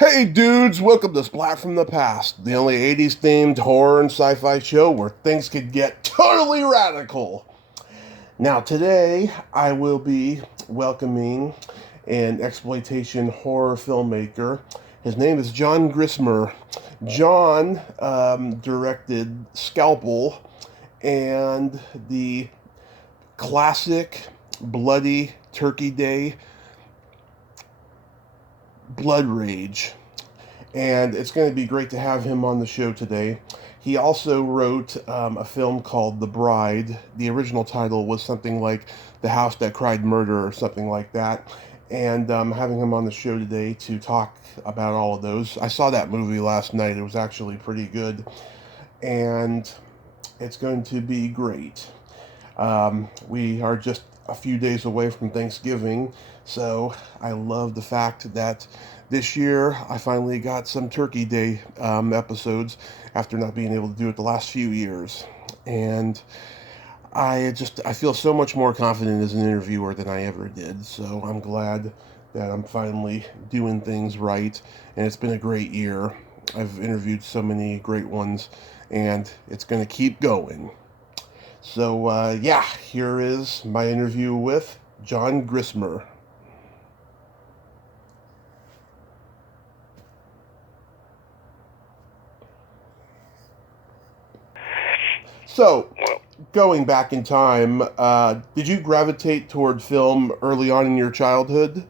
Hey dudes, welcome to Splat from the Past, the only 80s themed horror and sci fi show where things could get totally radical. Now, today I will be welcoming an exploitation horror filmmaker. His name is John Grissmer. John directed Scalpel and the classic Bloody Turkey Day Blood Rage. And it's going to be great to have him on the show today. He also wrote a film called The Bride. The original title was something like The House That Cried Murder or something like that. And having him on the show today to talk about all of those. I saw that movie last night. It was actually pretty good. And it's going to be great. We are just a few days away from Thanksgiving, so I love the fact that this year I finally got some Turkey Day episodes after not being able to do it the last few years. And I feel so much more confident as an interviewer than I ever did, so I'm glad that I'm finally doing things right, and it's been a great year. I've interviewed so many great ones, and it's going to keep going. So, here is my interview with John Grissmer. So, going back in time, did you gravitate toward film early on in your childhood?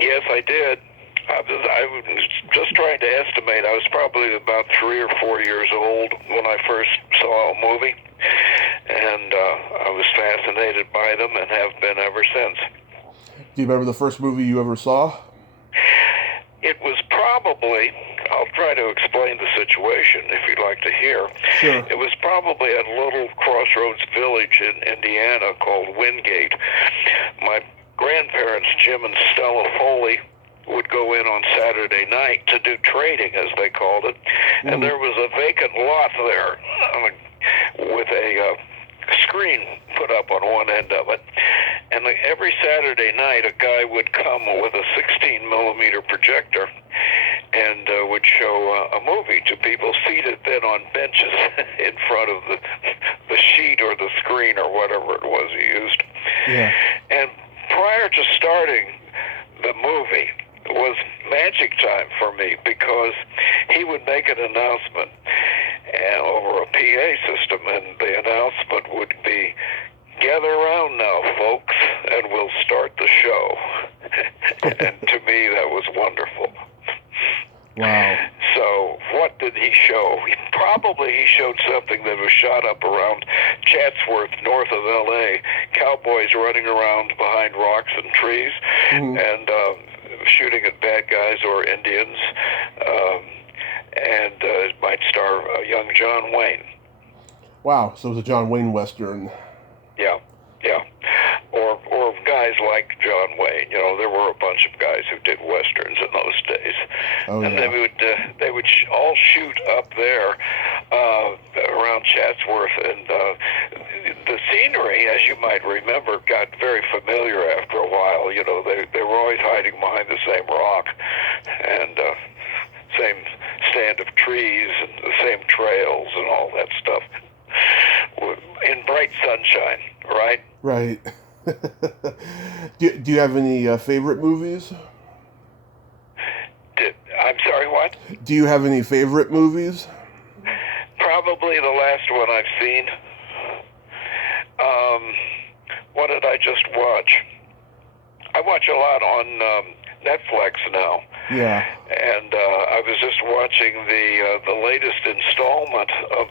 Yes, I did. I was just trying to estimate. I was probably about 3 or 4 years old when I first saw a movie, and I was fascinated by them and have been ever since. Do you remember the first movie you ever saw? It was probably, I'll try to explain the situation if you'd like to hear. Sure. It was probably at a little crossroads village in Indiana called Wingate. My grandparents, Jim and Stella Foley, would go in on Saturday night to do trading, as they called it, and there was a vacant lot there with a screen put up on one end of it. And every Saturday night, a guy would come with a 16 millimeter projector and would show a movie to people seated then on benches in front of the sheet or the screen or whatever it was he used. Yeah. And prior to starting the movie was magic time for me, because he would make an announcement over a PA system, and the announcement would be, "Gather around now, folks, and we'll start the show." And to me, that was wonderful. Wow. So what did he show? He showed something that was shot up around Chatsworth, north of L.A. Cowboys running around behind rocks and trees, and shooting at bad guys or Indians, and it might star young John Wayne. Wow, so it was a John Wayne Western. Yeah. Or guys like John Wayne. You know, there were a bunch of guys who did westerns in those days, and they would all shoot up there around Chatsworth, and the scenery, as you might remember, got very familiar after a while. You know, they were always hiding behind the same rock and same stand of trees and the same trails and all that stuff in bright sunshine, right? Right. Do you have any favorite movies? I'm sorry, what? Do you have any favorite movies? Probably the last one I've seen. What did I just watch? I watch a lot on Netflix now. Yeah. And I was just watching the latest installment of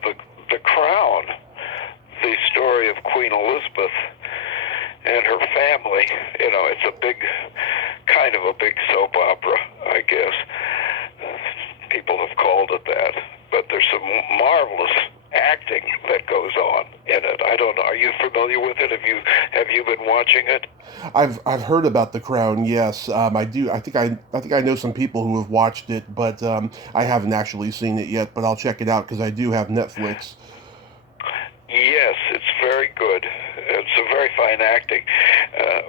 the Crown, the story of Queen Elizabeth and her family. You know, it's a kind of a big soap opera, I guess. People have called it that. But there's some marvelous acting that goes on in it. I don't know. Are you familiar with it? Have you been watching it? I've heard about The Crown. Yes, I do. I think I know some people who have watched it, but I haven't actually seen it yet. But I'll check it out because I do have Netflix. Yes, it's very good. It's a very fine acting.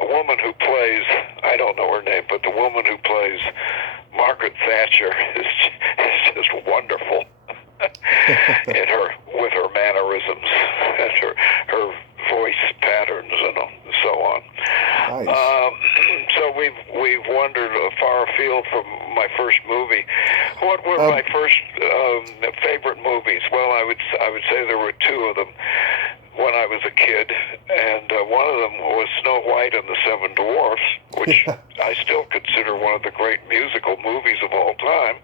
A woman who plays, I don't know her name, but the woman who plays Margaret Thatcher is just wonderful. And with her mannerisms and her voice patterns and so on. Nice. So we've wandered far afield from my first movie. What were my first favorite movies? Well, I would say there were two of them when I was a kid, and one of them was Snow White and the Seven Dwarfs, which I still consider one of the great musical movies of all time.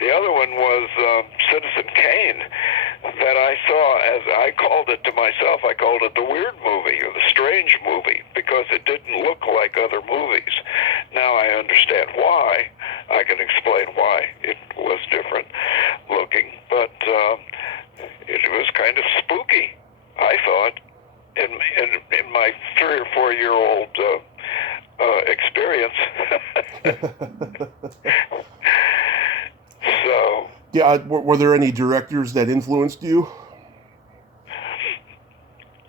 The other one was Citizen Kane, that I saw, as I called it to myself, I called it the weird movie, or the strange movie, because it didn't look like other movies. Now I understand why. I can explain why it was different looking, but it was kind of spooky, I thought, in my 3 or 4 year old experience. So, Yeah, were there any directors that influenced you?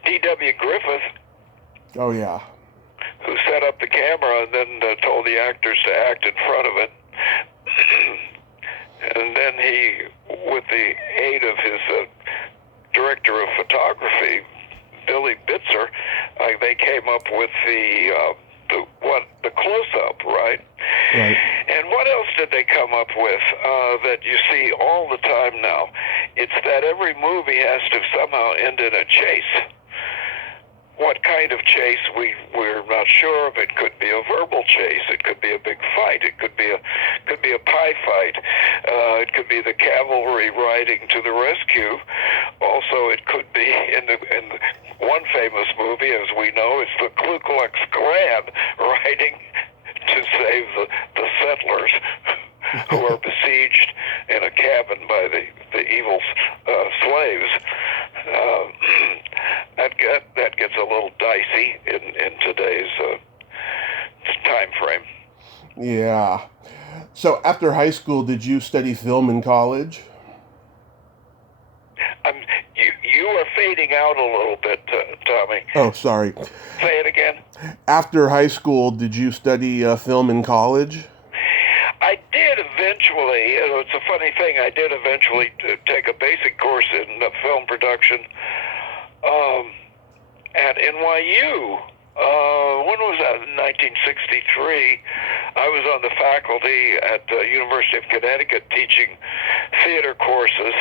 D.W. Griffith, Oh, yeah. who set up the camera and then told the actors to act in front of it. And then he, with the aid of his director of photography, Billy Bitzer, they came up with the close-up, right? Right. And what else did they come up with that you see all the time now? It's that every movie has to somehow end in a chase. What kind of chase, we're not sure of. It could be a verbal chase. It could be a big fight. It could be a pie fight. It could be the cavalry riding to the rescue. Also, it could be in the one famous movie, as we know, it's the Ku Klux Klan riding to save the settlers who are besieged in a cabin by the evil slaves. That gets a little dicey in today's time frame. Yeah. So after high school, did you study film in college? You are fading out a little bit, Tommy. Oh, sorry. Say it again. After high school, did you study film in college? I did eventually. It's a funny thing. I did eventually take a basic course in film production at NYU. When was that? In 1963. I was on the faculty at the University of Connecticut teaching theater courses,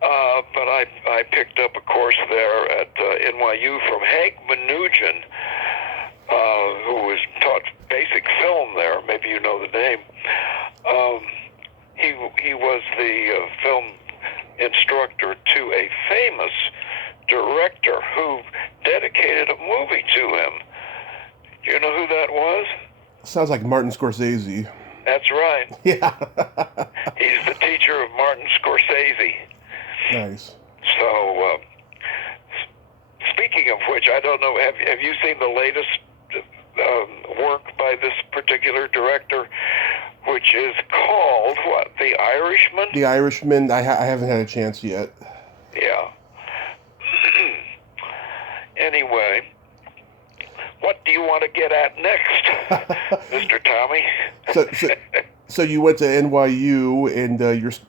but I picked up a course there at NYU from Hank Mnuchin, who was taught basic film there. Maybe you know the name. He was the film instructor to a famous director who dedicated a movie to him. Do you know who that was? Sounds like Martin Scorsese. That's right. Yeah. He's the teacher of Martin Scorsese. Nice. So, speaking of which, I don't know, have you seen the latest work by this particular director, which is called, what, The Irishman? The Irishman, I haven't had a chance yet. Yeah. Anyway, what do you want to get at next, Mr. Tommy? So you went to NYU and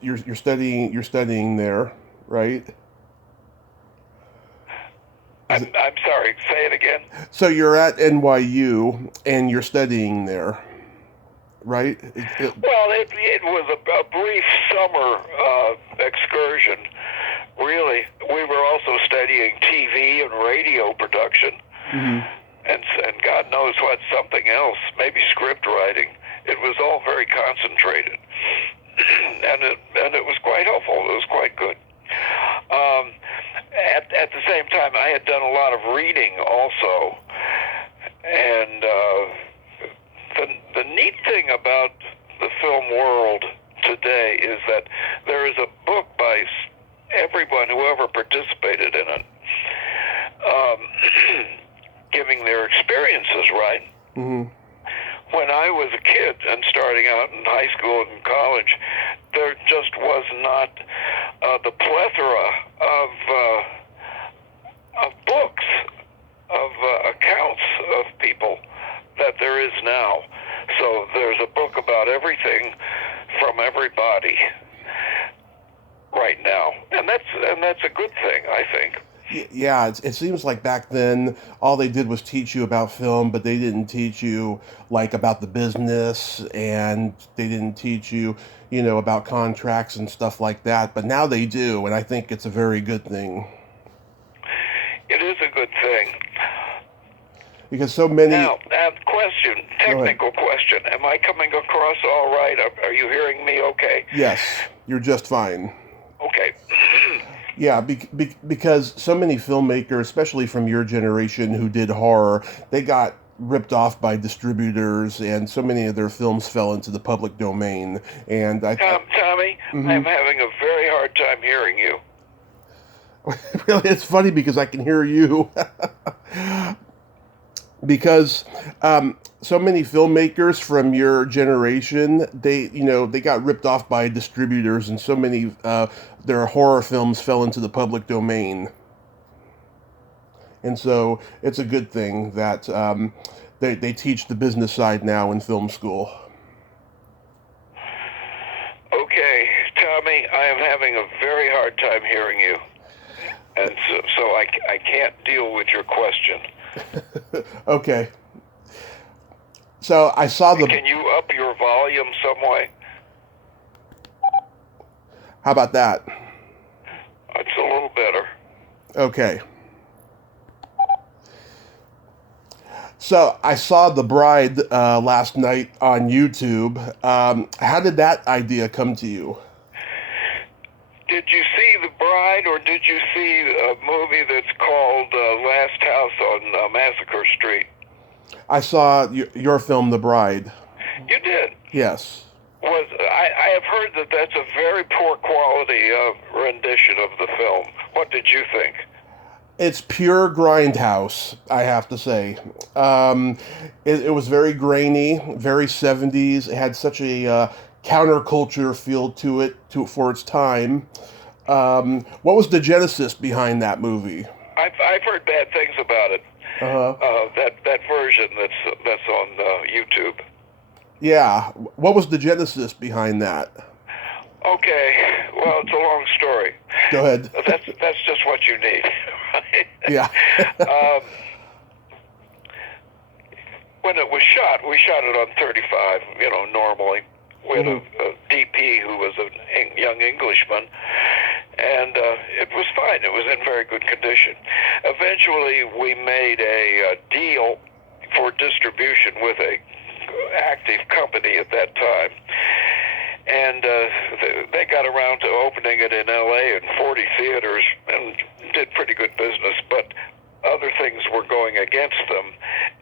you're studying there, right? I'm sorry. Say it again. So you're at NYU and you're studying there, right? Well, it was a brief summer excursion. Really, we were also studying TV and radio production, and God knows what, something else, maybe script writing. It was all very concentrated, and it was quite helpful. It was quite good. At the same time, I had done a lot of reading also, and the neat thing about the film world today is that there is a book by everyone who ever participated in it, giving their experiences, right? Mm-hmm. When I was a kid and starting out in high school and college, there just was not the plethora of books, of accounts of people that there is now. So there's a book about everything from everybody right now, and that's a good thing, I think. Yeah, it seems like back then all they did was teach you about film, but they didn't teach you like about the business, and they didn't teach you, about contracts and stuff like that. But now they do, and I think it's a very good thing It is a good thing. because so many. Now, question, technical question. Am I coming across all right? Are you hearing me okay? Yes, you're just fine. Okay. Yeah, because so many filmmakers, especially from your generation who did horror, they got ripped off by distributors, and so many of their films fell into the public domain. And Tommy, Mhm. I'm having a very hard time hearing you. Really, it's funny because I can hear you. Because so many filmmakers from your generation, they got ripped off by distributors, and so many their horror films fell into the public domain. And so it's a good thing that they teach the business side now in film school. Okay, Tommy, I am having a very hard time hearing you. And so I can't deal with your question. Okay. So I saw the. Can you up your volume some way? How about that? It's a little better. Okay. So I saw The Bride last night on YouTube. How did that idea come to you? Did you see The Bride, or did you see a movie that's called Last House on Massacre Street? I saw your film, The Bride. You did? Yes. I have heard that that's a very poor quality rendition of the film. What did you think? It's pure grindhouse, I have to say. It was very grainy, very 70s. It had such a counterculture feel to it for its time. What was the genesis behind that movie? I've heard bad things about it. That version that's on YouTube. Yeah. What was the genesis behind that? Okay. Well, it's a long story. Go ahead. That's just what you need. Right? Yeah. When it was shot, we shot it on 35. Normally. We had a DP who was a young Englishman, and it was fine. It was in very good condition. Eventually, we made a deal for distribution with a active company at that time, and they got around to opening it in L.A. in 40 theaters and did pretty good business, but other things were going against them,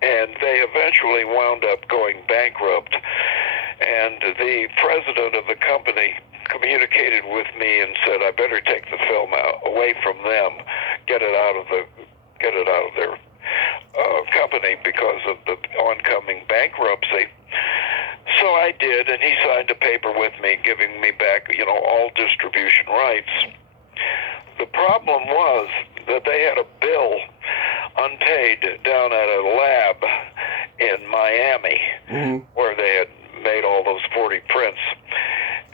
and they eventually wound up going bankrupt. And the president of the company communicated with me and said, "I better take the film away from them, get it out of their company because of the oncoming bankruptcy." So I did, and he signed a paper with me giving me back, all distribution rights. The problem was that they had a bill unpaid down at a lab in Miami, where they had made all those 40 prints,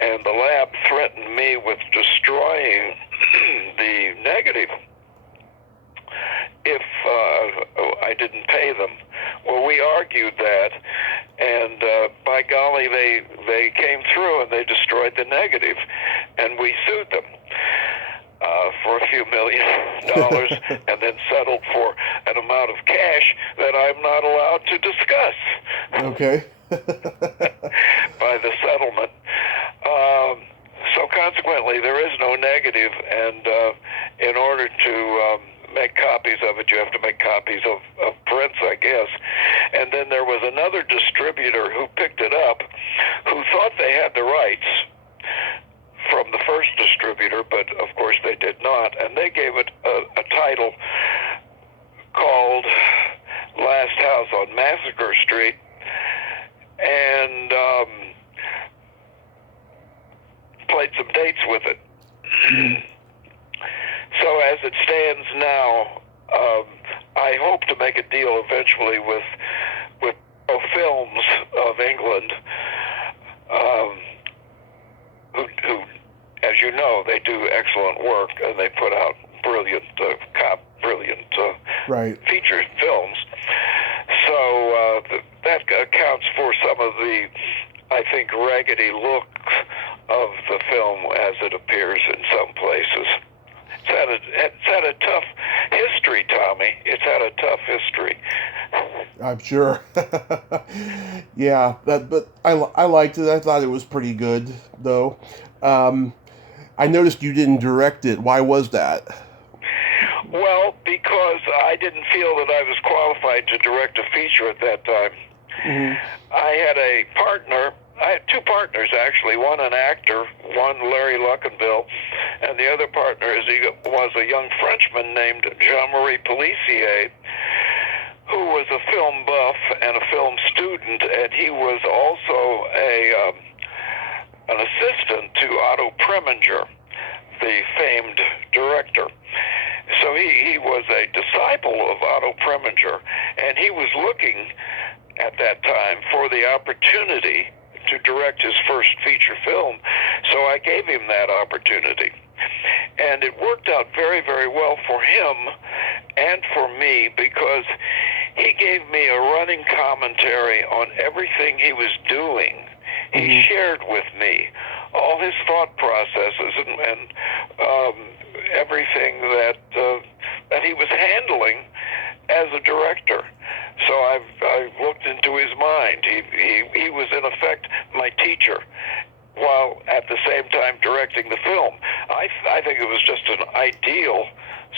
and the lab threatened me with destroying the negative if I didn't pay them. Well, we argued that, and by golly, they came through and they destroyed the negative, and we sued them for a few $1 million, and then settled for an amount of cash that I'm not allowed to discuss. Okay. By the settlement. So consequently, there is no negative, and in order to make copies of it, you have to make copies of prints, I guess. And then there was another distributor who picked it up, who thought they had the rights from the first distributor, but of course they did not, and they gave it a title called Last House on Massacre Street, and played some dates with it. So as it stands now, I hope to make a deal eventually with Films of England, who, as you know, they do excellent work, and they put out brilliant Right. feature films. So that accounts for some of the, I think, raggedy look of the film as it appears in some places. It's had a tough history, Tommy. It's had a tough history. I'm sure. Yeah, but I liked it. I thought it was pretty good, though. I noticed you didn't direct it. Why was that? Well, because I didn't feel that I was qualified to direct a feature at that time. Mm-hmm. I had a partner. I had two partners, actually. One an actor, one Larry Luckenbill, and the other partner was a young Frenchman named Jean-Marie Pellissier, who was a film buff and a film student, and he was also an assistant to Otto Preminger, the famed director. So he was a disciple of Otto Preminger, and he was looking at that time for the opportunity to direct his first feature film. So I gave him that opportunity. And it worked out very, very well for him and for me, because he gave me a running commentary on everything he was doing. Mm-hmm. He shared with me all his thought processes and everything that he was handling as a director. So I've looked into his mind. He was in effect my teacher, while at the same time directing the film. I think it was just an ideal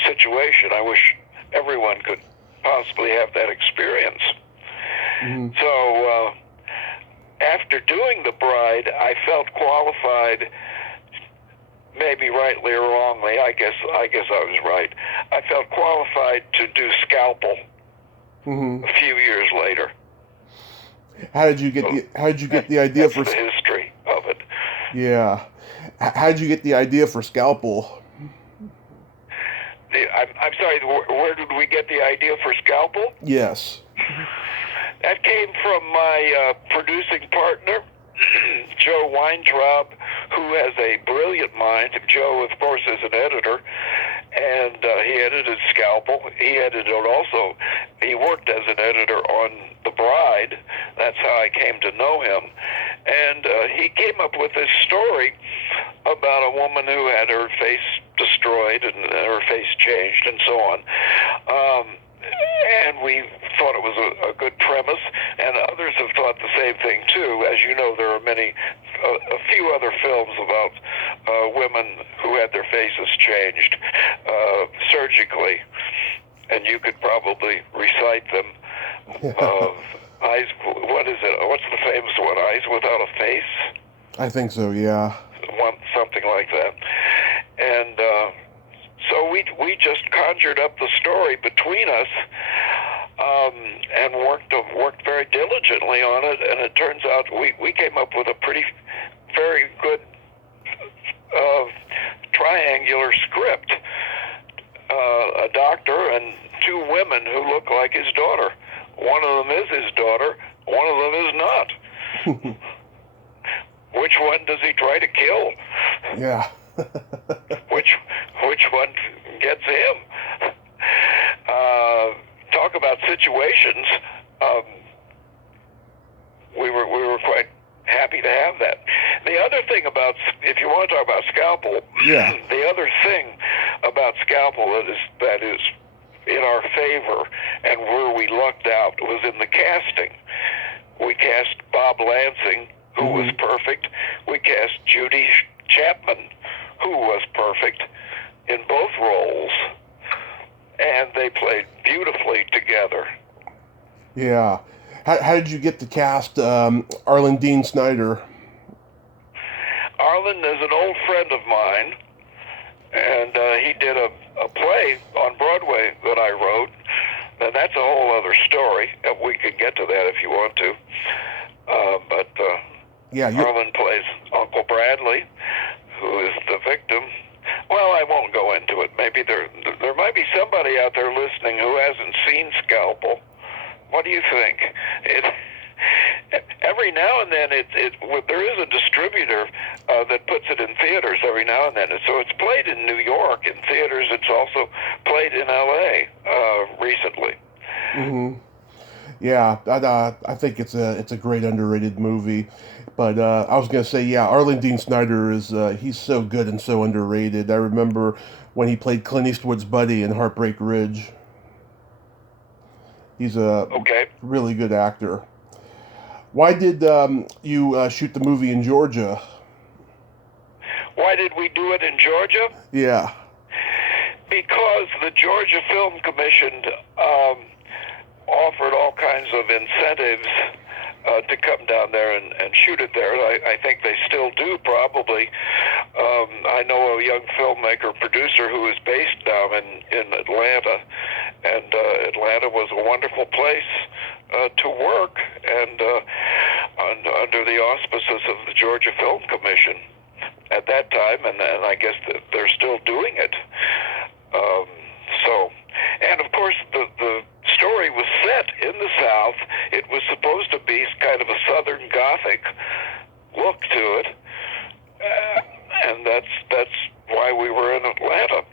situation. I wish everyone could possibly have that experience. Mm-hmm. So after doing The Bride, I felt qualified, maybe rightly or wrongly. I guess I was right. I felt qualified to do Scalpel. Mm-hmm. A few years later. How did you get the idea That's for the history of it? Yeah. How did you get the idea for Scalpel? I'm sorry. Where did we get the idea for Scalpel? Yes. That came from my producing partner, Joe Weintraub, who has a brilliant mind. Joe, of course, is an editor, and he edited Scalpel. He worked as an editor on The Bride. That's how I came to know him. And he came up with this story about a woman who had her face destroyed and her face changed and so on. And we thought it was a good premise, and others have thought the same thing too. As you know, there are a few other films about women who had their faces changed surgically, and you could probably recite them. Eyes, what is it? What's the famous one? Eyes Without a Face? I think so, yeah. Something like that. And so we just conjured up the story between us, and worked very diligently on it. And it turns out we came up with a very good triangular script. A doctor and two women who look like his daughter. One of them is his daughter. One of them is not. Which one does he try to kill? Yeah. Which one gets him? Talk about situations. We were quite happy to have that. The other thing about, if you want to talk about Scalpel, yeah. The other thing about Scalpel that is in our favor and where we lucked out was in the casting. We cast Bob Lansing, who was perfect. We cast Judy Chapman, who was perfect in both roles, and they played beautifully together. Yeah. How did you get the cast, Arlen Dean Snyder? Arlen is an old friend of mine, and he did a play on Broadway that I wrote, and that's a whole other story. We could get to that if you want to. But Arlen plays Uncle Bradley, who is the victim. Well, I won't go into it. Maybe there might be somebody out there listening who hasn't seen Scalpel. What do you think? Every now and then, there is a distributor that puts it in theaters every now and then. And so it's played in New York in theaters. It's also played in L.A. Recently. Mm-hmm. Yeah, I think it's a great underrated movie. But I was gonna say, yeah, Arlen Dean Snyder is he's so good and so underrated. I remember when he played Clint Eastwood's buddy in Heartbreak Ridge. He's a Okay. really good actor. Why did you shoot the movie in Georgia? Why did we do it in Georgia? Yeah. Because the Georgia Film Commission offered all kinds of incentives to come down there and shoot it there. I think they still do, probably. I know a young filmmaker, producer who is based down in Atlanta, and Atlanta was a wonderful place to work, and under the auspices of the Georgia Film Commission at that time, and I guess that they're still doing it. And of course, the story was set in the South. It was supposed to be kind of a Southern Gothic look to it, and that's why we were in Atlanta.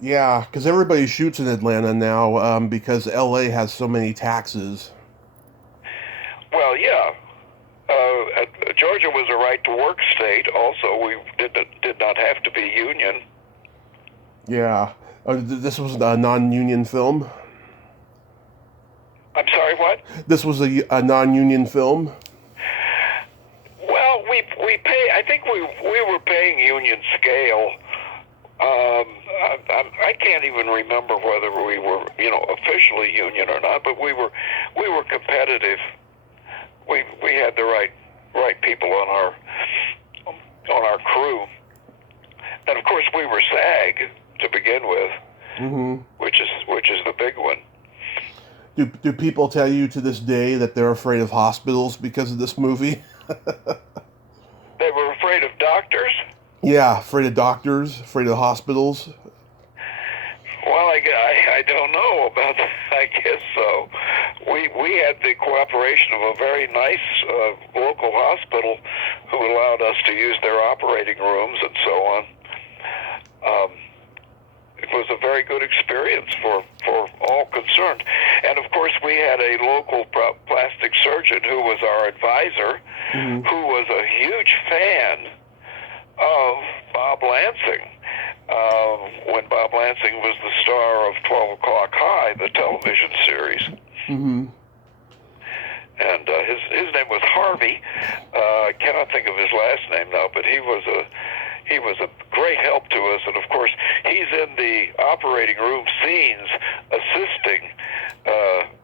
Yeah, because everybody shoots in Atlanta now because L.A. has so many taxes. Well, yeah. Georgia was a right-to-work state. Also, we did not have to be union. Yeah. This was a non-union film? I'm sorry, what? This was a non-union film? Well, we pay. I think we were paying union scale. I can't even remember whether we were, officially union or not, but we were competitive. We had the right people on our crew, and of course we were SAG to begin with, mm-hmm. which is the big one. Do people tell you to this day that they're afraid of hospitals because of this movie? They were afraid of doctors? Yeah, afraid of doctors, afraid of hospitals. Well, I don't know about that. I guess so. We had the cooperation of a very nice local hospital who allowed us to use their operating rooms and so on. It was a very good experience for all concerned. And of course, we had a local plastic surgeon who was our advisor, mm-hmm. who was a huge fan of Bob Lansing. When Bob Lansing was the star of 12 O'Clock High, the television series. Mm-hmm. And his name was Harvey. I cannot think of his last name now, but he was a great help to us. And of course, he's in the operating room scenes assisting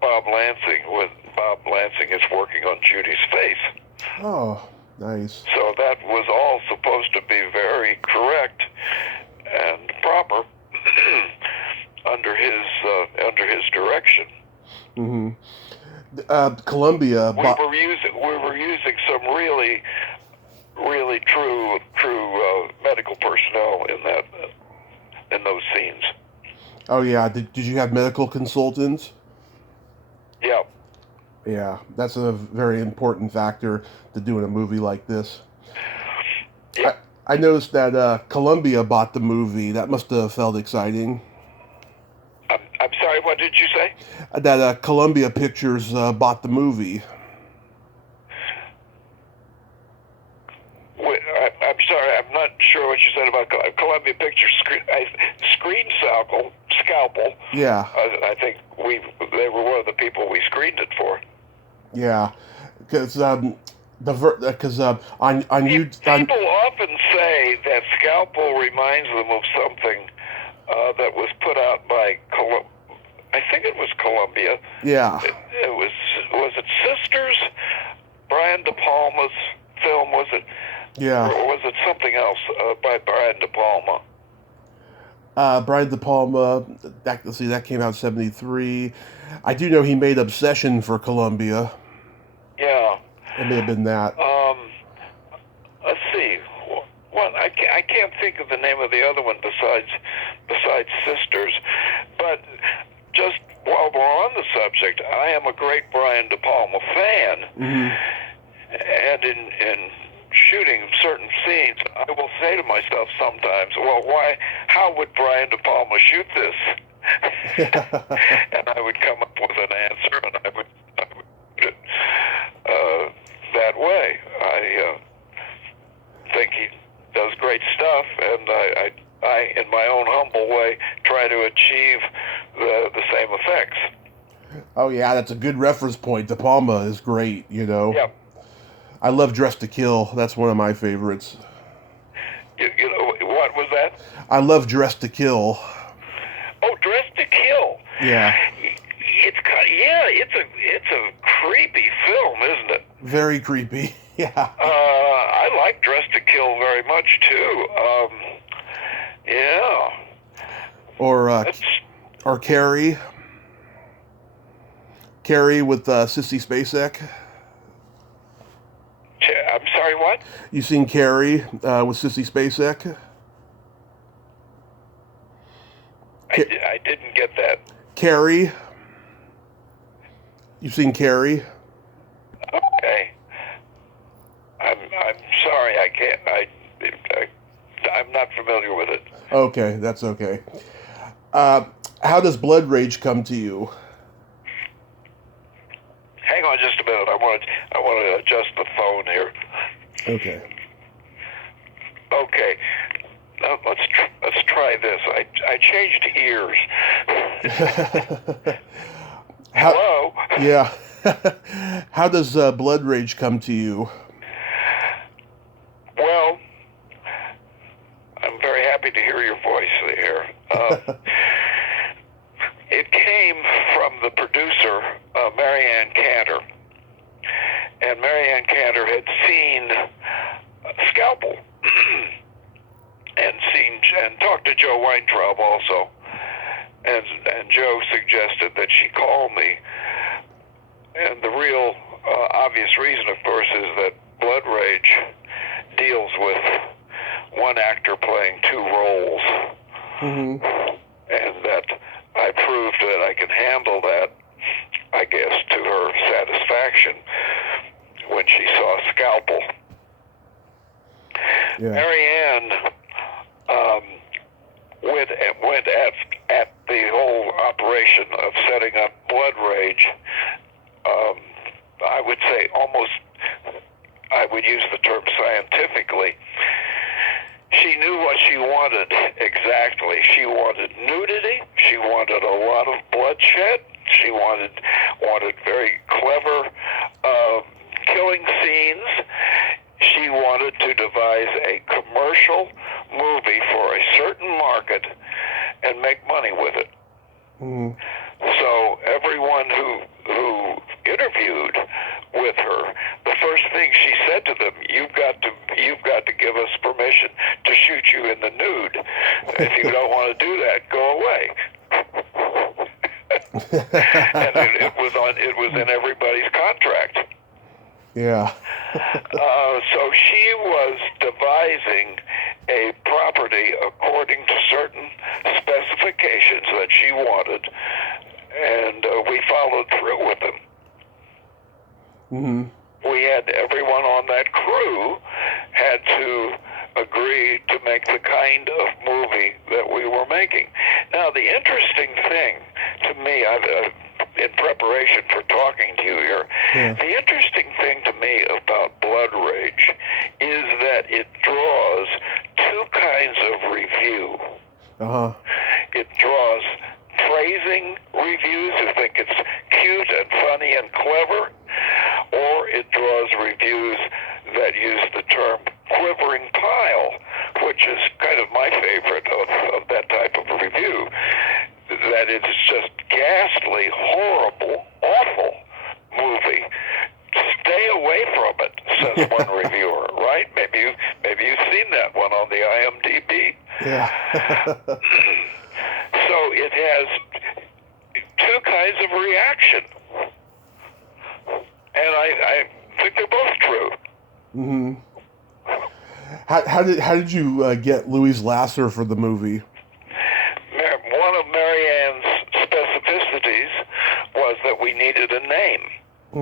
Bob Lansing when Bob Lansing is working on Judy's face. Oh, nice. So that was all supposed to be very correct and proper under his direction. Mm-hmm. Columbia. We were using some really true medical personnel in those scenes. Oh yeah. Did you have medical consultants? Yeah. Yeah, that's a very important factor to doing a movie like this. Yeah. I noticed that Columbia bought the movie. That must have felt exciting. I'm sorry, what did you say? That Columbia Pictures bought the movie. I'm sorry, I'm not sure what you said about Columbia Pictures screen Scalpel. Yeah. I think they were one of the people we screened it for. Yeah, because on you. People often say that Scalpel reminds them of something that was put out by I think it was Columbia. Yeah. It was it Sisters? Brian De Palma's film, was it? Yeah. Or was it something else by Brian De Palma? Brian De Palma. That came out in '73. I do know he made Obsession for Columbia. Yeah. It may have been that. Let's see. Well, I can't think of the name of the other one besides Sisters. But just while while we're on the subject, I am a great Brian De Palma fan, and in shooting certain scenes, I will say to myself sometimes, well, how would Brian De Palma shoot this? And I would come up with an answer, and I would do it that way. I think he does great stuff, and I, in my own humble way, try to achieve the same effects. Oh yeah, that's a good reference point. De Palma is great, you know. Yeah. I love Dress to Kill. That's one of my favorites. You know, what was that? I love Dress to Kill. Oh, Dress to Kill. Yeah. It's a creepy film, isn't it? Very creepy. Yeah. I like Dress to Kill very much too. Yeah. Or Carrie. Carrie with Sissy Spacek. I'm sorry, what? You seen Carrie with Sissy Spacek? I didn't get that. Carrie. You've seen Carrie? Okay. I'm sorry, I can't. I'm not familiar with it. Okay, that's okay. How does Blood Rage come to you? Hang on just a minute. I want to adjust the phone here. Okay. Okay. Now let's try this. I changed ears. Hello? Yeah. How does Blood Rage come to you? Well, I'm very happy to hear your voice here. It came from the producer, Marianne Cantor. And Marianne Cantor had seen Scalpel and talked to Joe Weintraub also. And Joe suggested that she call me. And the real obvious reason, of course, is that Blood Rage deals with one actor playing two roles. Mm-hmm. And that I proved that I can handle that, I guess, to her satisfaction when she saw Scalpel. Yeah. Marianne went at the whole operation of setting up Blood Rage. I would say almost, I would use the term scientifically. She knew what she wanted exactly. She wanted nudity. She wanted a lot of bloodshed. She wanted very clever killing scenes. She wanted to devise a commercial movie for a certain market and make money with it. Mm. So everyone who interviewed with her, the first thing she said to them, you've got to give us permission to shoot you in the nude. If you don't want to do that, go away. And it was in everybody's contract. Yeah. So she was devising a property according to certain specifications that she wanted, and we followed through with them. Mm-hmm. We had everyone on that crew had to agree to make the kind of movie that we were making. Now, the interesting thing to me, in preparation for talking to you here, the interesting thing to me about Blood Rage is that it draws two kinds of review. Uh-huh. It draws praising reviews who think it's cute and funny and clever, or it draws reviews that use the term quivering pile, which is kind of my favorite of that type of review. That it's just ghastly, horrible, awful movie. Stay away from it, says one reviewer, right? Maybe you've seen that one on the IMDb. Yeah. So it has two kinds of reaction. And I think they're both true. Mm-hmm. How did you get Louise Lasser for the movie? One of Marianne's specificities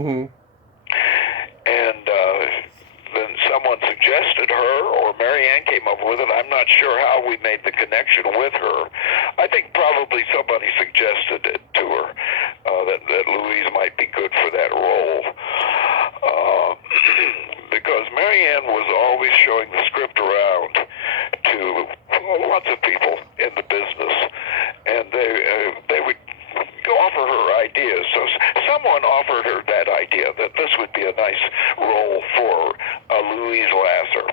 Mm-hmm. And then someone suggested her, or Mary Ann came up with it. I'm not sure how we made the connection with her. I think probably somebody suggested it to her, that Louise might be good for that role. Because Mary Ann was always showing the script around to lots of people in the business, and they would offer her ideas. So someone offered her that idea that this would be a nice role for Louise Lasser,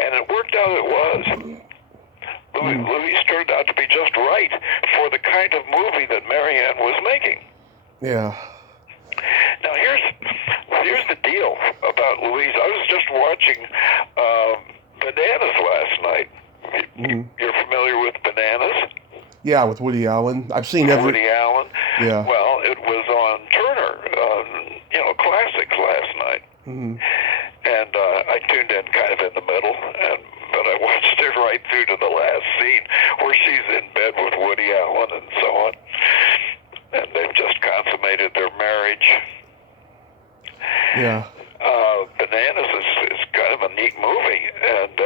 and it worked out. It was. Louise turned out to be just right for the kind of movie that Mary Ann was making. Yeah. Now here's the deal about Louise. I was just watching Bananas last night. You're familiar with Bananas? Yeah, with Woody Allen. I've seen Woody Allen. Yeah. Well, it was on Turner, Classics last night, and I tuned in kind of in the middle, but I watched it right through to the last scene where she's in bed with Woody Allen and so on, and they've just consummated their marriage. Yeah. Bananas is kind of a neat movie, and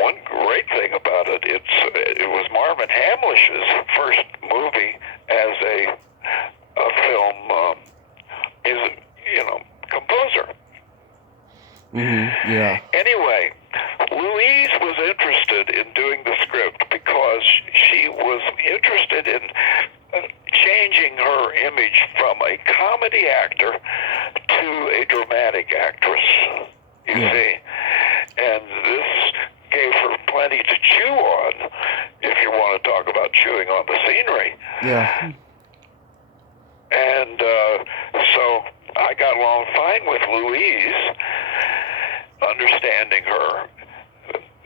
one great thing about it, it was Marvin Hamlish's first movie as a film composer. Yeah. Anyway, Louise was interested in doing the script because she was interested in changing her image from a comedy actor to a dramatic actress, you see. And this gave her plenty to chew on, if you want to talk about chewing on the scenery. Yeah. And so I got along fine with Louise, understanding her,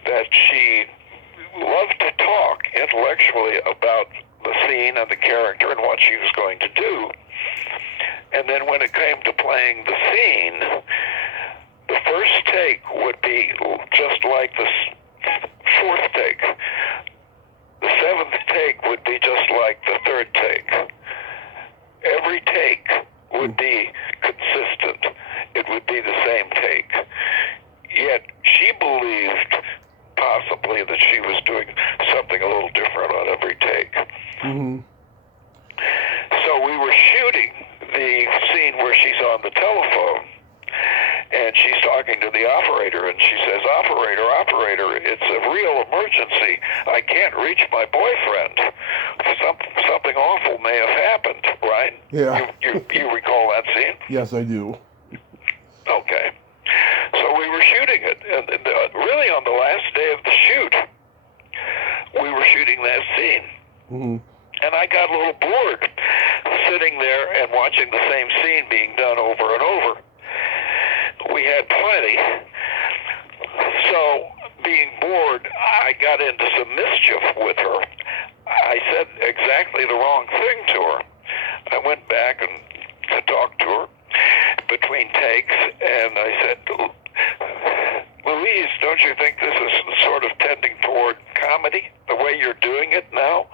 that she loved to talk intellectually about the scene and the character and what she was going to do. And then when it came to playing the scene, the first take would be just like the fourth take. The seventh take would be just like the third take. Every take would be consistent. It would be the same take. Yet she believed possibly that she was doing something a little different on every take. So we were shooting the scene where she's on the telephone, and she's talking to the operator, and she says, operator, it's a real emergency. I can't reach my boyfriend. Something awful may have happened, right? Yeah. You recall that scene? Yes, I do. Okay. So we were shooting it, and really on the last day of the shoot, we were shooting that scene. And I got a little bored sitting there and watching the same scene being done over and over. We had plenty. So, being bored, I got into some mischief with her. I said exactly the wrong thing to her. I went back and to talk to her between takes, and I said, Louise, don't you think this is sort of tending toward comedy, the way you're doing it now?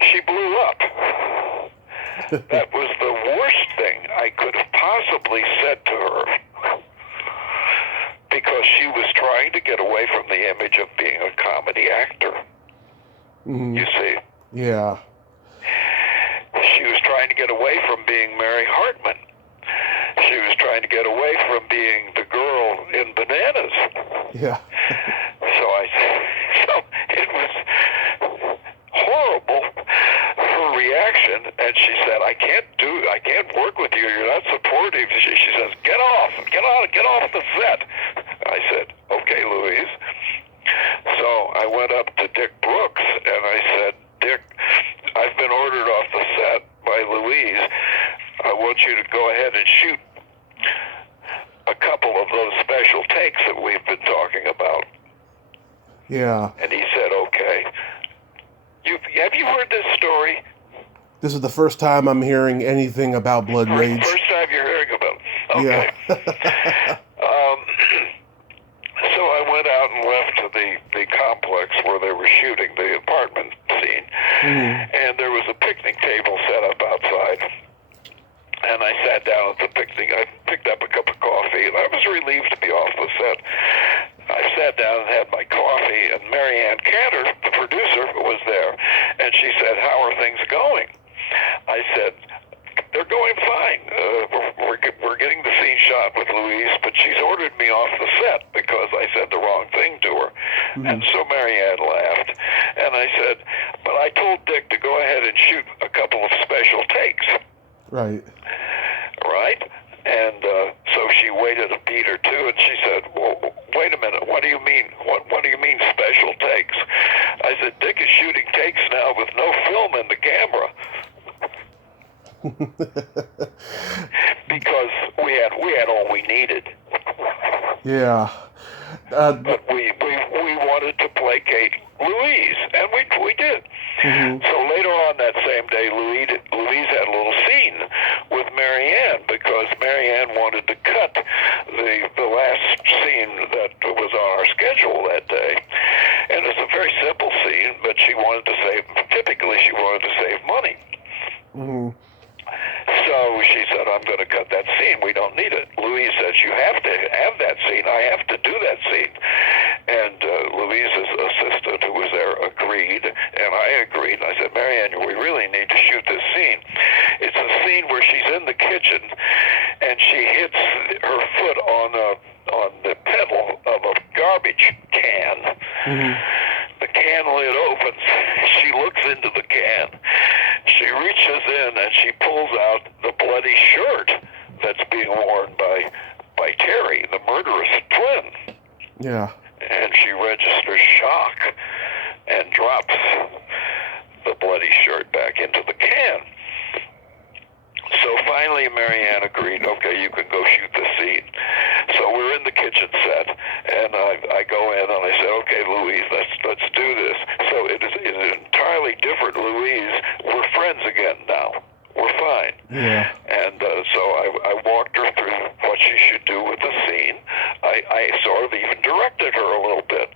She blew up. That was the worst thing I could have possibly said to her, because she was trying to get away from the image of being a comedy actor. You see? Yeah. She was trying to get away from being Mary Hartman. She was trying to get away from being the girl in Bananas. Yeah. So it was horrible, her reaction, and she said, I can't work with you, you're not supportive. She says, get off the set. I said, okay, Louise. So I went up to Dick Brooks and I said, Dick, I've been ordered off the set by Louise. I want you to go ahead and shoot a couple of those special takes that we've been talking about. Yeah. And he said, okay. Have you heard this story? This is the first time I'm hearing anything about Blood Rage. First time you're hearing about it. Okay. Yeah. So I went out and left to the complex where they were shooting the apartment scene. And there was a picnic table set up outside. And I sat down at the picnic. I picked up a cup of coffee, and I was relieved to be off the set. I sat down and had my coffee, and Mary Ann Cantor, the producer, was there. And she said, "How are things going?" I said, "They're going fine. We're getting the scene shot with Louise, but she's ordered me off the set because I said the wrong thing to her." Mm-hmm. And so Mary Ann laughed. And I said, "But I told Dick to go ahead and shoot a couple of special takes." Right. Right? And so she waited a beat or two, and she said, "Well, wait a minute. What do you mean? What do you mean special takes?" I said, "Dick is shooting takes now with no film in the camera." Because we had all we needed. Yeah. But we wanted to placate Louise, and we did. Mm-hmm. So later on that same day, Louise had a little scene with Mary Ann because Mary Ann wanted to cut the last scene that was on our schedule that day. And it's a very simple scene, but she wanted to save money. Mm-hmm. So she said, "I'm going to cut that scene. We don't need it." Louise says, "You have to have that scene. I have to do that scene." And Louise's assistant, who was there, agreed, and I agreed. And I said, "Mary Ann, we really need to shoot this scene. It's a scene where she's in the kitchen, and she hits her foot on the pedal of a garbage can. Mm-hmm. The can lid opens. She looks into the can. She reaches in and she pulls out the bloody shirt that's being worn by Terry, the murderous twin." Yeah. And she registers shock and drops the bloody shirt back into the can. So finally Mary Ann agreed, "Okay, you can go shoot the scene." So we're in the kitchen set, and I go in and I said, "Okay, Louise, let's do this." So it is an entirely different Louise. We're friends again now. We're fine. Yeah. And so I walked her through what she should do with the scene. I sort of even directed her a little bit,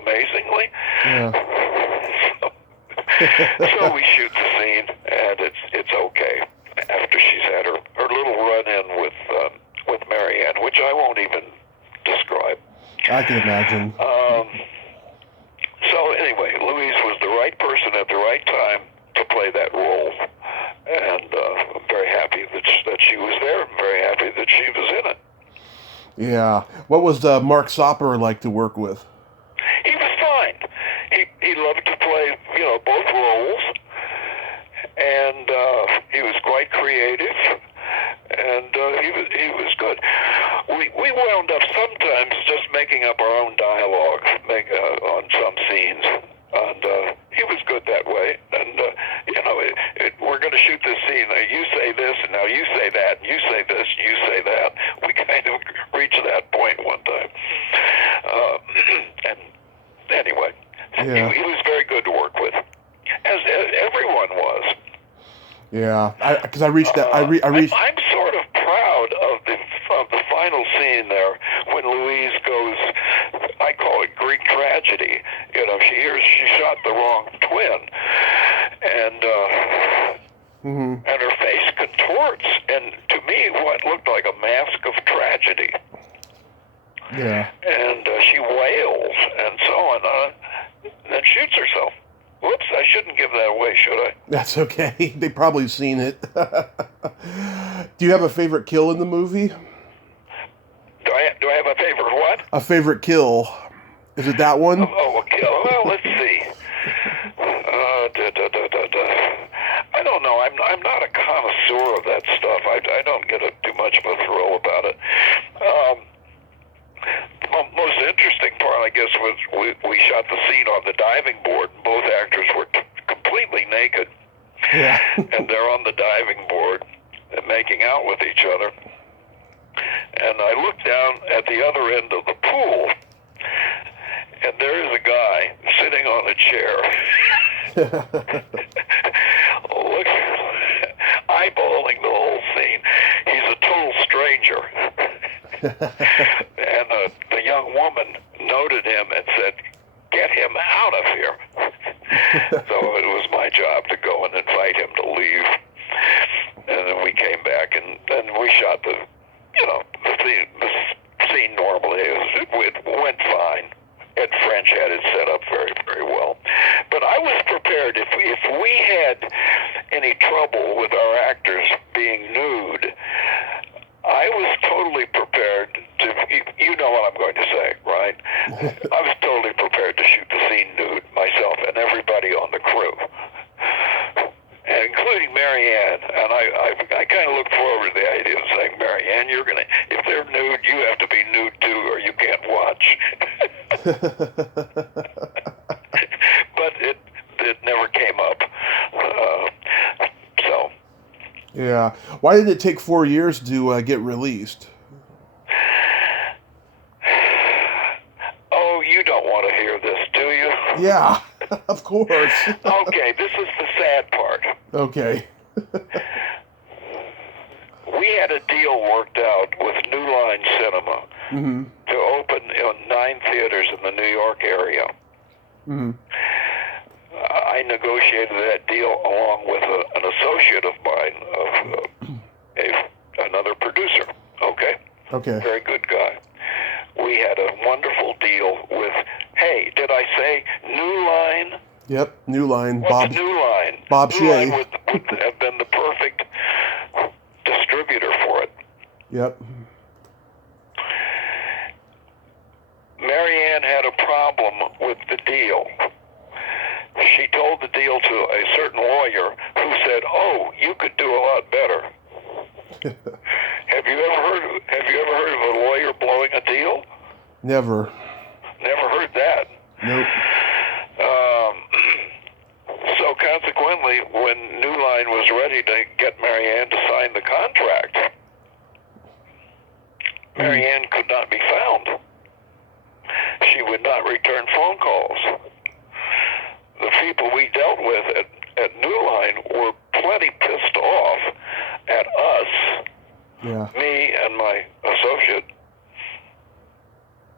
amazingly. Yeah. So we shoot the scene, and it's okay. After she's had her little run-in with Mary Ann, which I won't even describe. I can imagine. So anyway, Louise was the right person at the right time to play that role, and I'm very happy that she was there. I'm very happy that she was in it. Yeah. What was Mark Sopper like to work with? He was fine. He loved to play, both roles, and he was quite creative, and he was good. We wound up sometimes just making up our own dialogue on some scenes, and he was good that way. And we're going to shoot this scene. Now you say this, and now you say that, and you say this, and you say that. We kind of reached that point one time. And anyway, yeah. He was very good to work with, as everyone was. Yeah, because I reached that. I'm sort of proud of the final scene there when Louise goes. I call it Greek tragedy. She hears she shot the wrong twin, and and her face contorts, and to me, what looked like a mask of tragedy. Yeah. And she wails and so on, and then shoots herself. Whoops, I shouldn't give that away, should I? That's okay. They've probably seen it. Do you have a favorite kill in the movie? Do I have a favorite what? A favorite kill. Is it that one? Oh, a kill. Well, let's see. I don't know. I'm not a connoisseur of that stuff. I don't get too much of a thrill about it. Most interesting part, I guess, was we shot the scene on the diving board. Both actors were completely naked. Yeah. And they're on the diving board and making out with each other. And I looked down at the other end of the pool, and there is a guy sitting on a chair. Look, eyeballing the whole scene. He's a total stranger. And the young woman noted him and said, "Get him out of here." So it was my job to go and invite him to leave. And then we came back fortunately, it went fine. Ed French had it set up very, very well. But I was prepared. If we had any trouble with our actors being nude, I was totally prepared to, you know what I'm going to say, right? I was totally prepared to shoot the scene nude, myself and everybody on the crew, and including Marianne. And I kind of look forward to the idea of saying, Marianne, you're going to, if they're nude, you have to be nude too, or you can't watch. But it never came up. So. Yeah. Why did it take 4 years to get released? Oh, you don't want to hear this, do you? Yeah, of course. Okay, this is the sad part. Okay. We had a deal worked out with New Line Cinema to open 9 theaters in the New York area. I negotiated that deal along with an associate of mine, another producer. Okay? Okay. Very good guy. We had a wonderful deal with, hey, did I say New Line? Yep, New Line. What's New Line? Bob New Shea. Line would have been the perfect distributor for it. Yep. Marianne had a problem with the deal. She told the deal to a certain lawyer who said, "Oh, you could do a lot better." Have you ever heard of a lawyer blowing a deal? Never. Never heard that. Nope. So consequently, when New Line was ready to get Marianne to sign the contract, Marianne could not be found. She would not return phone calls. The people we dealt with at New Line were plenty pissed off at us, me and my associate.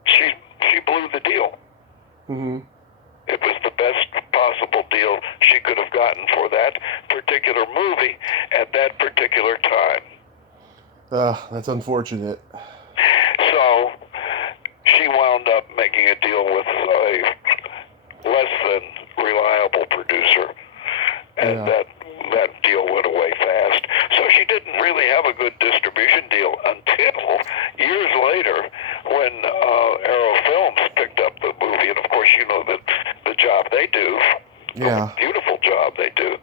She blew the deal. It was the best possible deal she could have gotten for that particular movie at that particular time. That's unfortunate. So she wound up making a deal with a less than reliable producer, and that deal went away fast. So she didn't really have a good distribution deal until years later when Arrow Films picked up the movie, and of course you know that the job they do, the beautiful job they do,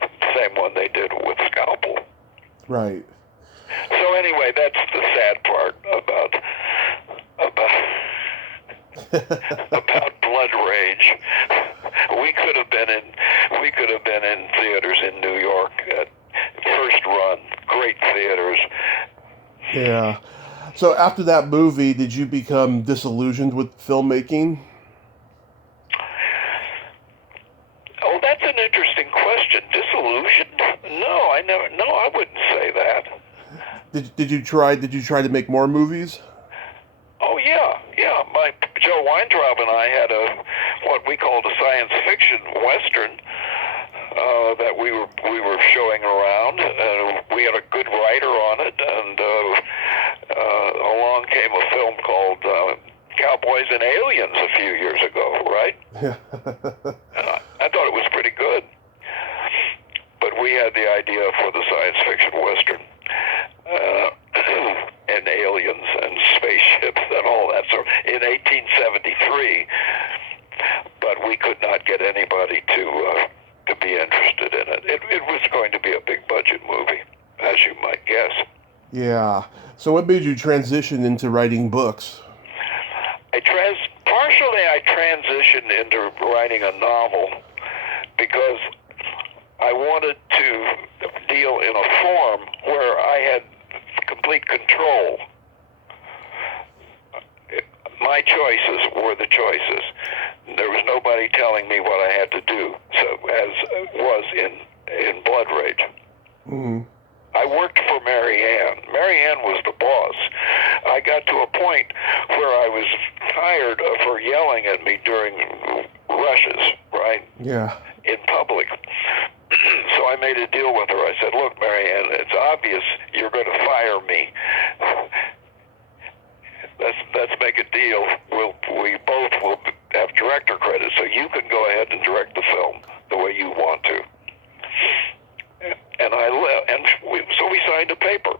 the same one they did with Scalpel. Right. So anyway, that's the sad part about Blood Rage. We could have been in theaters in New York at first run, great theaters. Yeah. So after that movie, did you become disillusioned with filmmaking? Oh, that's an interesting question. Disillusioned? No, I wouldn't say that. Did you try to make more movies? Oh yeah. My Joe Weintraub and I had what we called a science fiction western that we were showing around. We had a good writer on it, and along came a film called Cowboys and Aliens a few years ago, right? Yeah. I thought it was pretty good, but we had the idea for the science fiction western. And aliens and spaceships and all that sort in 1873, but we could not get anybody to be interested in it. It was going to be a big budget movie, as you might guess. Yeah. So what made you transition into writing books? Partially I transitioned into writing a novel because I wanted to deal in a form where I had complete control. My choices were the choices. There was nobody telling me what I had to do, so as was in Blood Rage. I worked for Marianne. Marianne was the boss. I got to a point where I was tired of her yelling at me during rushes, right? Yeah. In public. So I made a deal with her. I said, "Look, Marianne, it's obvious you're going to fire me. let's make a deal. We both will have director credit, so you can go ahead and direct the film the way you want to. And I left, and so we signed a paper.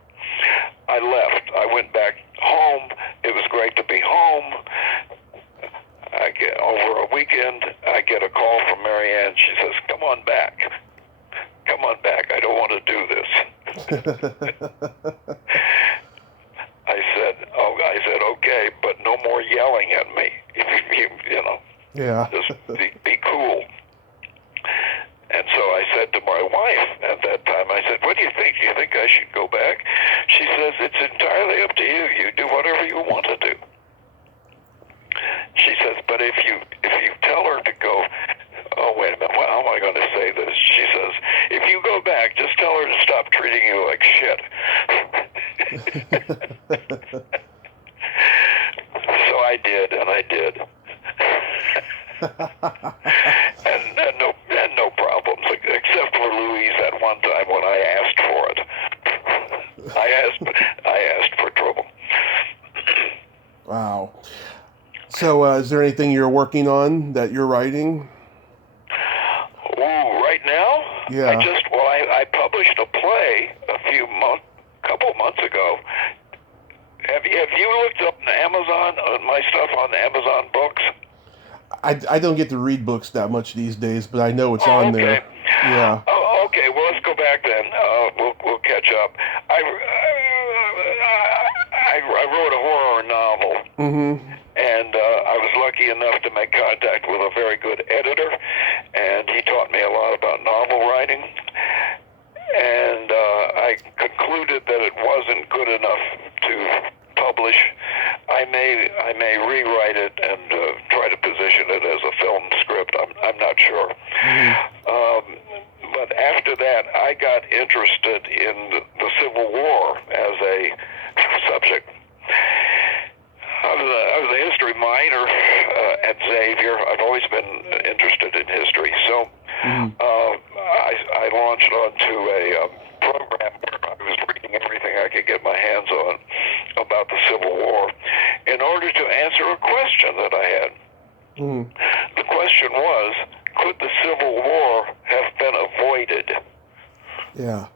I left. I went back home. It was great to be home. Over a weekend, I get a call from Marianne. She says, "Come on back. Come on back. I don't want to do this." I said, "Okay, but no more yelling at me. You know, Yeah. just be cool." And so I said to my wife at that time, I said, "What do you think? Do you think I should go back?" She says, "It's entirely up to you. You do whatever you want to do." She says, "But if you tell her to go," oh, wait a minute, how am I going to say this? She says, "If you go back, just tell her to stop treating you like shit." So I did, and I did. and no problems, except for Louise at one time when I asked for it. I asked for trouble. Wow. So, is there anything you're working on that you're writing? Ooh, right now? Yeah. I published a play couple months ago. Have you looked up on Amazon, my stuff on Amazon Books? I don't get to read books that much these days, but I know it's on okay. there. Yeah. Oh, okay. Well, let's go back then. We'll catch up. I wrote a horror novel. Mm-hmm. And I was lucky enough to make contact with a very good editor, and he taught me a lot about novel writing. And I concluded that it wasn't good enough to publish. I may rewrite it and try to position it as a film script. I'm not sure. Mm-hmm. But after that, I got interested in the Civil War as a subject. I was a history minor at Xavier. I've always been interested in history. So I launched onto a program where I was reading everything I could get my hands on about the Civil War in order to answer a question that I had. Mm-hmm. The question was, could the Civil War have been avoided? Yeah.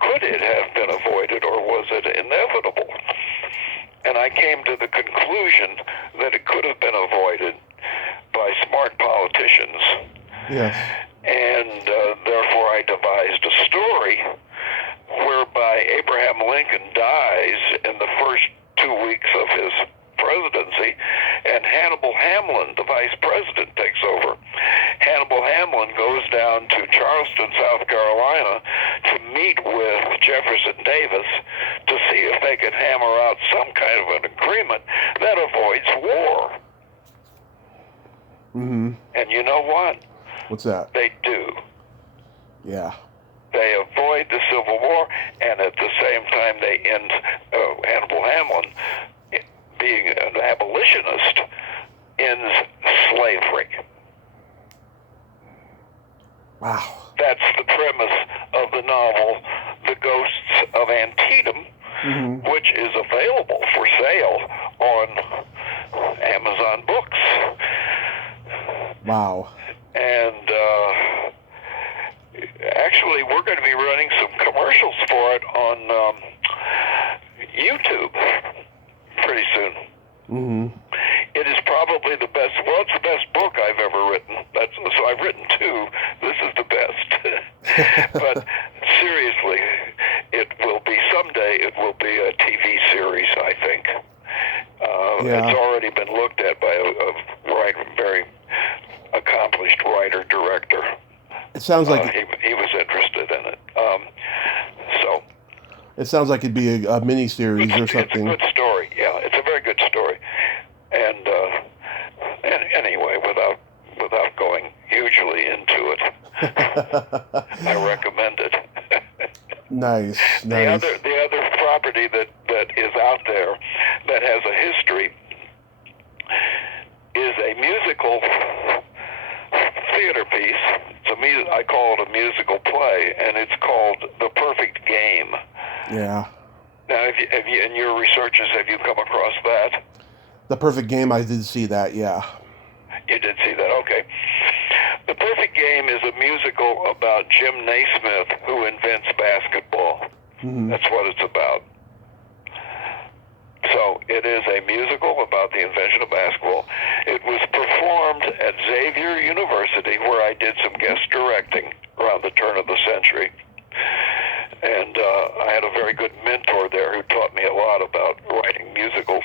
Could it have been avoided, or was it inevitable? And I came to the conclusion that it could have been avoided by smart politicians. Yes. And therefore I devised a story whereby Abraham Lincoln dies in the first 2 weeks of his presidency, and Hannibal Hamlin, the vice president, takes over. Hannibal Hamlin goes down to Charleston, South Carolina, to meet with Jefferson Davis to see if they can hammer out some kind of an agreement that avoids war. Mm-hmm. And you know what? What's that? They do. Yeah. They avoid the Civil War, and at the same time they end Hannibal Hamlin, being an abolitionist, ends slavery. Wow. That's the premise of the novel, The Ghosts of Antietam, Mm-hmm. which is available for sale on Amazon Books. Wow. And actually, we're going to be running some commercials for it on YouTube pretty soon. Mm-hmm. It is probably the best. Well, it's the best book I've ever written. So I've written 2. This is the best. But seriously, someday it will be a TV series, I think. Yeah. It's already been looked at by a very accomplished writer-director. It sounds like he was interested in it. So it sounds like it'd be a mini series or something. It's a good story. Yeah, it's a very good story. And anyway, without going hugely into it, I recommend it. Nice. The other property that is out there that has a history is a musical theater piece. I call it a musical play, and it's called The Perfect Game. Yeah. Now, have you in your researches, have you come across that? The Perfect Game, I did see that, yeah. You did see that? Okay. The Perfect Game is a musical about Jim Naismith, who invents basketball. Mm-hmm. That's what it's about. So it is a musical about the invention of basketball. It was performed at Xavier University, where I did some guest directing around the turn of the century. And I had a very good mentor there who taught me a lot about writing musicals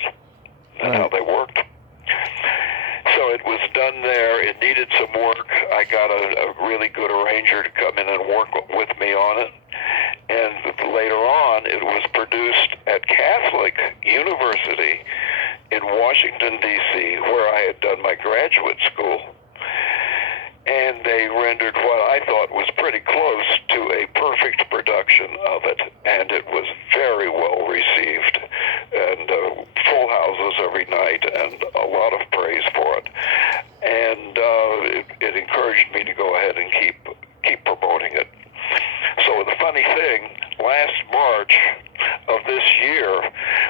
and how they worked. So it was done there. It needed some work. I got a really good arranger to come in and work with me on it. And later on, it was produced at Catholic University in Washington, D.C., where I had done my graduate school. And they rendered what I thought was pretty close to a perfect production of it. And it was very well received, and full houses every night, and a lot of praise for it. And it encouraged me to go ahead and keep promoting it. So the funny thing, last March of this year,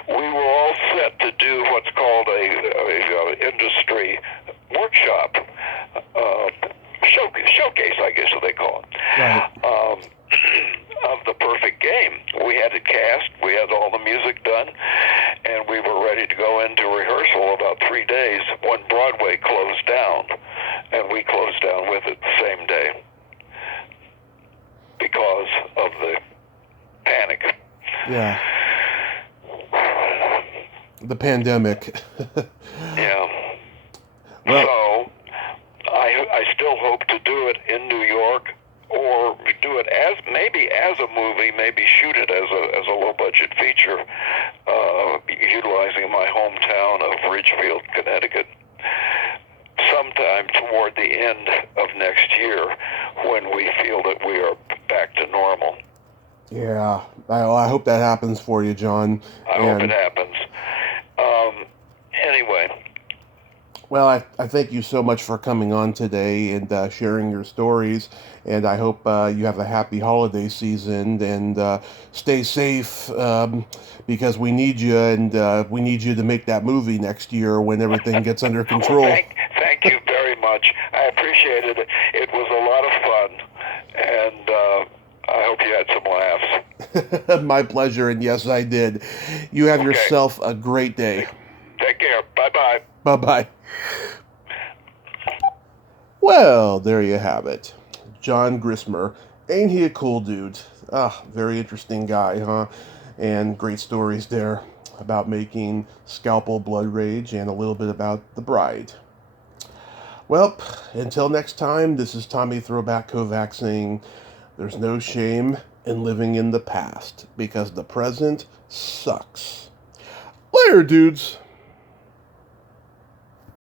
we were all set to do what's called a industry workshop, showcase, I guess what they call it, Right. of The Perfect Game. We had it cast, we had all the music done, and we were ready to go into rehearsal about 3 days when Broadway closed down, and we closed down with it the same day because of the panic. Yeah. The pandemic. Yeah. Well, So I still hope to do it in New York, or do it maybe as a movie, maybe shoot it as a low budget feature, utilizing my hometown of Ridgefield, Connecticut, sometime toward the end of next year, when we feel that we are back to normal. yeah. I hope that happens for you, John. I hope it happens. Anyway. Well, I thank you so much for coming on today and sharing your stories. And I hope you have a happy holiday season and stay safe because we need you, and we need you to make that movie next year when everything gets under control. Well, thank you very much. I appreciated it. It was a lot of fun, and I hope you had some laughs. My pleasure, and yes, I did. You have yourself a great day. Take care. Bye-bye. Bye-bye. Well, there you have it. John Grissmer. Ain't he a cool dude? Very interesting guy, huh? And great stories there about making Scalpel, Blood Rage, and a little bit about The Bride. Well, until next time, this is Tommy Throwback Kovac saying there's no shame in living in the past because the present sucks. Later, dudes.